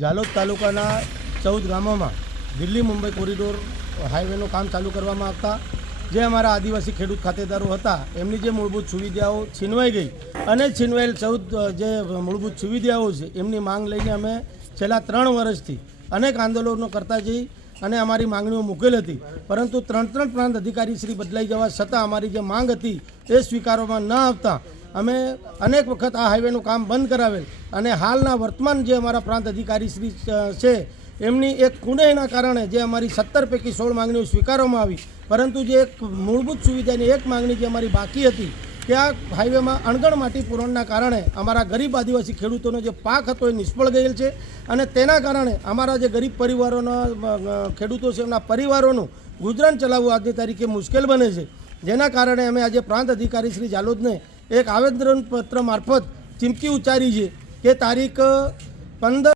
ઝાલોદ તાલુકાના ચૌદ ગામોમાં દિલ્હી મુંબઈ કોરિડોર હાઈવેનું કામ ચાલુ કરવામાં આવતા જે અમારા આદિવાસી ખેડૂત ખાતેદારો હતા, એમની જે મૂળભૂત સુવિધાઓ છીનવાઈ ગઈ અને છીનવાયેલ ચૌદ જે મૂળભૂત સુવિધાઓ છે, એમની માંગ લઈને અમે છેલ્લા ત્રણ વર્ષથી અનેક આંદોલનો કરતા જઈ અને અમારી માંગણીઓ મૂકેલ હતી. પરંતુ ત્રણ ત્રણ પ્રાંત અધિકારી શ્રી બદલાઈ જવા છતાં અમારી જે માંગ હતી, એ સ્વીકારવામાં ન આવતા અમે અનેક વખત આ હાઈવેનું કામ બંધ કરાવેલ. અને હાલના વર્તમાન જે અમારા પ્રાંત અધિકારી શ્રી છે, એમની એક કુનેહના કારણે જે અમારી સત્તર પૈકી સોળ માંગણીઓ સ્વીકારવામાં આવી, પરંતુ જે એક મૂળભૂત સુવિધાની એક માંગણી જે અમારી બાકી હતી આ હાઈવેમાં અણગણ માટી પૂરણના કારણે અમારા ગરીબ આદિવાસી ખેડૂતોનો જે પાક હતો એ નિષ્ફળ ગયેલ છે. અને તેના કારણે અમારા જે ગરીબ પરિવારોના ખેડૂતો છે એમના પરિવારોનું ગુજરાન ચલાવવું આજની તારીખે મુશ્કેલ બને છે. જેના કારણે અમે આજે પ્રાંત અધિકારી શ્રી જાલોદને એક આવેદનપત્ર મારફત ચીમકી ઉચ્ચારી છે કે તારીખ પંદર